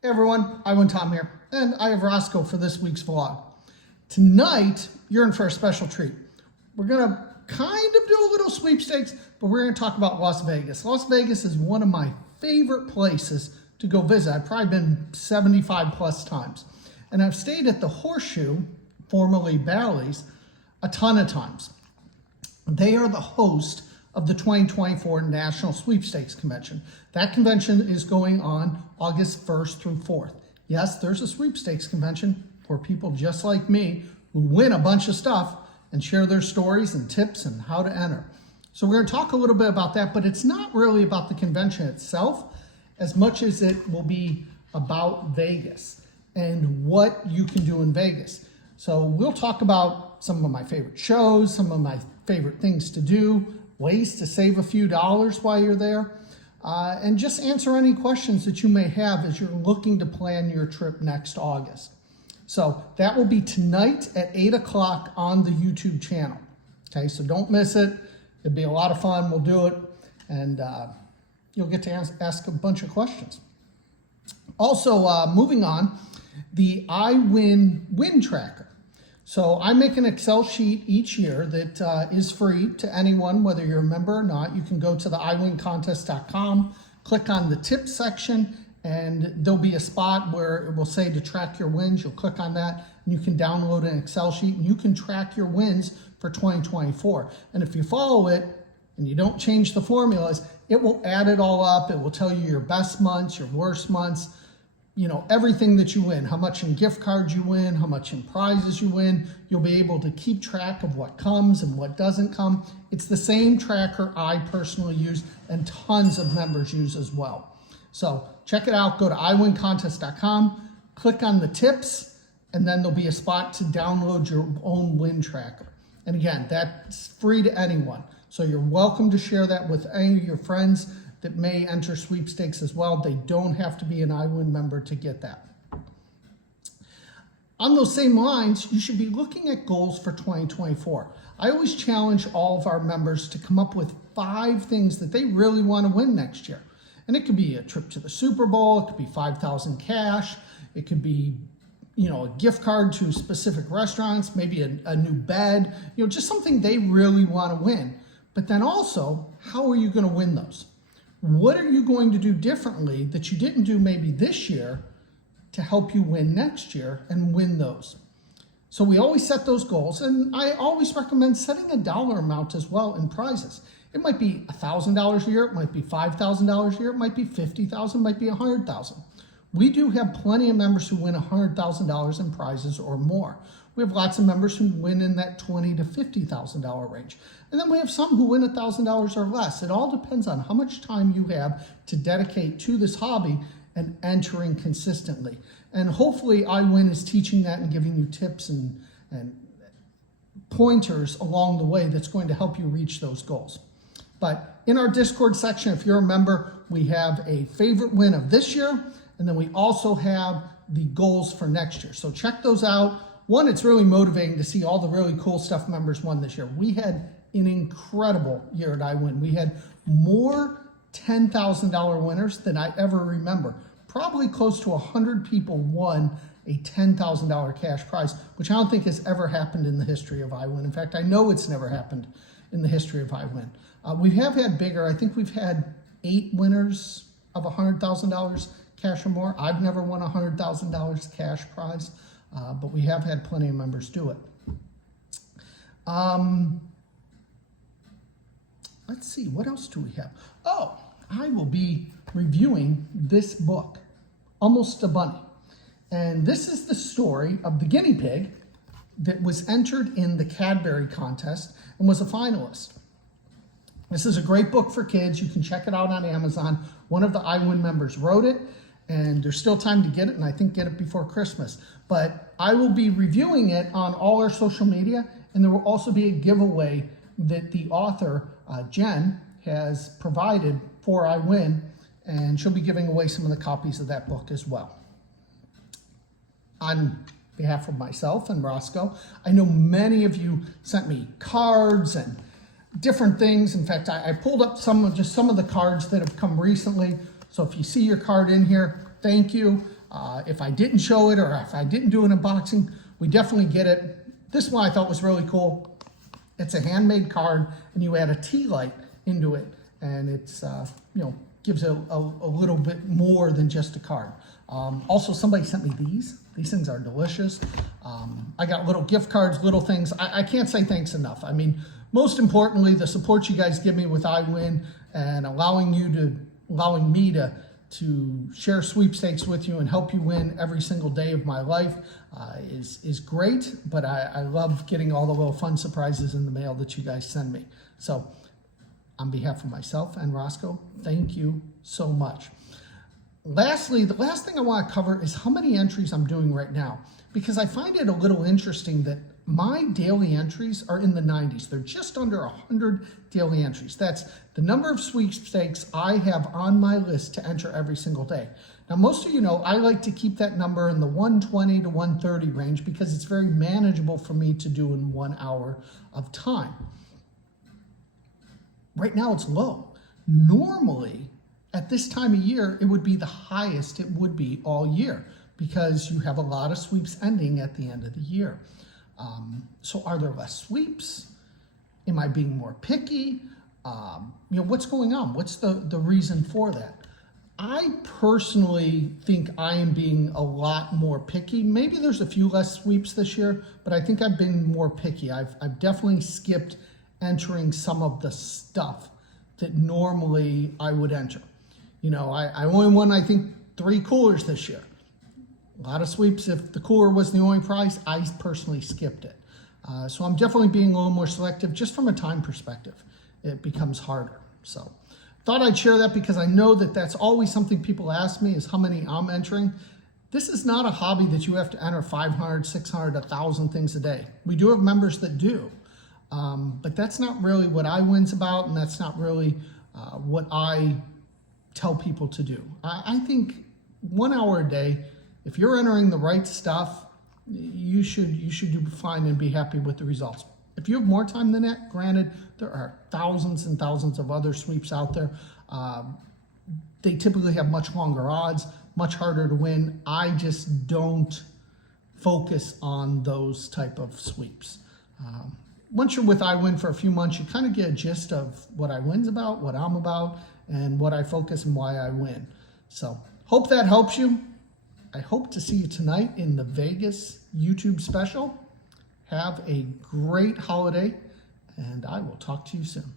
Hey everyone, Tom here, and I have Roscoe for this week's vlog. Tonight, you're in for a special treat. We're gonna kind of do a little sweepstakes, but we're gonna talk about Las Vegas. Las Vegas is one of my favorite places to go visit. I've probably been 75 plus times. And I've stayed at the Horseshoe, formerly Bally's, a ton of times. They are the host of the 2024 National Sweepstakes Convention. That convention is going on August 1st through 4th. Yes, there's a sweepstakes convention for people just like me who win a bunch of stuff and share their stories and tips and how to enter. So we're going to talk a little bit about that, but it's not really about the convention itself as much as it will be about Vegas and what you can do in Vegas. So we'll talk about some of my favorite shows, some of my favorite things to do, ways to save a few dollars while you're there, and just answer any questions that you may have as you're looking to plan your trip next August. So that will be tonight at 8 o'clock on the YouTube channel. Okay, so don't miss it. It'll be a lot of fun. We'll do it, and you'll get to ask a bunch of questions. Also, moving on, the iWin tracker. So I make an Excel sheet each year that is free to anyone, whether you're a member or not. You can go to the iwincontest.com, click on the tips section, and there'll be a spot where it will say to track your wins. You'll click on that, and you can download an Excel sheet, and you can track your wins for 2024. And if you follow it and you don't change the formulas, it will add it all up. It will tell you your best months, your worst months, you know, everything that you win, how much in gift cards you win, how much in prizes you win. You'll be able to keep track of what comes and what doesn't come. It's the same tracker I personally use and tons of members use as well. So check it out. Go to iwincontest.com, click on the tips, and then there'll be a spot to download your own win tracker. And again, that's free to anyone. So you're welcome to share that with any of your friends that may enter sweepstakes as well. They don't have to be an iWin member to get that. On those same lines, you should be looking at goals for 2024. I always challenge all of our members to come up with 5 things that they really want to win next year. And it could be a trip to the Super Bowl, it could be 5,000 cash, it could be, you know, a gift card to specific restaurants, maybe a new bed, you know, just something they really want to win. But then also, how are you going to win those? What are you going to do differently that you didn't do maybe this year to help you win next year and win those? So we always set those goals, and I always recommend setting a dollar amount as well in prizes. It might be $1,000 a year, it might be $5,000 a year, it might be $50,000, it might be $100,000. We do have plenty of members who win $100,000 in prizes or more. We have lots of members who win in that $20,000 to $50,000 range. And then we have some who win $1,000 or less. It all depends on how much time you have to dedicate to this hobby and entering consistently. And hopefully iWin is teaching that and giving you tips and pointers along the way that's going to help you reach those goals. But in our Discord section, if you're a member, we have a favorite win of this year, and then we also have the goals for next year. So check those out. One, it's really motivating to see all the really cool stuff members won this year. We had an incredible year at iWin. We had more $10,000 winners than I ever remember. Probably close to 100 people won a $10,000 cash prize, which I don't think has ever happened in the history of iWin. In fact, I know it's never happened in the history of iWin. We have had bigger. I think we've had 8 winners of $100,000 cash or more. I've never won a $100,000 cash prize, but we have had plenty of members do it. Let's see, what else do we have? Oh, I will be reviewing this book, Almost a Bunny. And this is the story of the guinea pig that was entered in the Cadbury contest and was a finalist. This is a great book for kids. You can check it out on Amazon. One of the iWin members wrote it, and there's still time to get it, and I think get it before Christmas. But I will be reviewing it on all our social media, and there will also be a giveaway that the author, Jen, has provided for iWin, and she'll be giving away some of the copies of that book as well. On behalf of myself and Roscoe, I know many of you sent me cards and different things. In fact, I pulled up some of the cards that have come recently. So if you see your card in here, thank you. If I didn't show it or if I didn't do an unboxing, we definitely get it. This one I thought was really cool. It's a handmade card, and you add a tea light into it, and it's gives a little bit more than just a card. Also, somebody sent me these. These things are delicious. I got little gift cards, little things. I can't say thanks enough. I mean, most importantly, the support you guys give me with iWin and allowing me to share sweepstakes with you and help you win every single day of my life is great. But I love getting all the little fun surprises in the mail that you guys send me. So on behalf of myself and Roscoe, thank you so much. Lastly, the last thing I want to cover is how many entries I'm doing right now, because I find it a little interesting that my daily entries are in the 90s. They're just under 100 daily entries. That's the number of sweepstakes I have on my list to enter every single day. Now, most of you know I like to keep that number in the 120 to 130 range because it's very manageable for me to do in 1 hour of time. Right now it's low. Normally, at this time of year, it would be the highest it would be all year because you have a lot of sweeps ending at the end of the year. So are there less sweeps? Am I being more picky? What's going on? What's the reason for that? I personally think I am being a lot more picky. Maybe there's a few less sweeps this year, but I think I've been more picky. I've definitely skipped entering some of the stuff that normally I would enter. I only won, I think, 3 coolers this year. A lot of sweeps. If the cooler was the only prize, I personally skipped it. So I'm definitely being a little more selective just from a time perspective. It becomes harder. So thought I'd share that because I know that that's always something people ask me is how many I'm entering. This is not a hobby that you have to enter 500, 600, 1,000 things a day. We do have members that do. But that's not really what iWin's about, and that's not really what I tell people to do. I think 1 hour a day, if you're entering the right stuff, you should do fine and be happy with the results. If you have more time than that, granted, there are thousands and thousands of other sweeps out there. They typically have much longer odds, much harder to win. I just don't focus on those type of sweeps. Once you're with iWin for a few months, you kind of get a gist of what iWin's about, what I'm about, and what I focus and why I win. So hope that helps you. I hope to see you tonight in the Vegas YouTube special. Have a great holiday, and I will talk to you soon.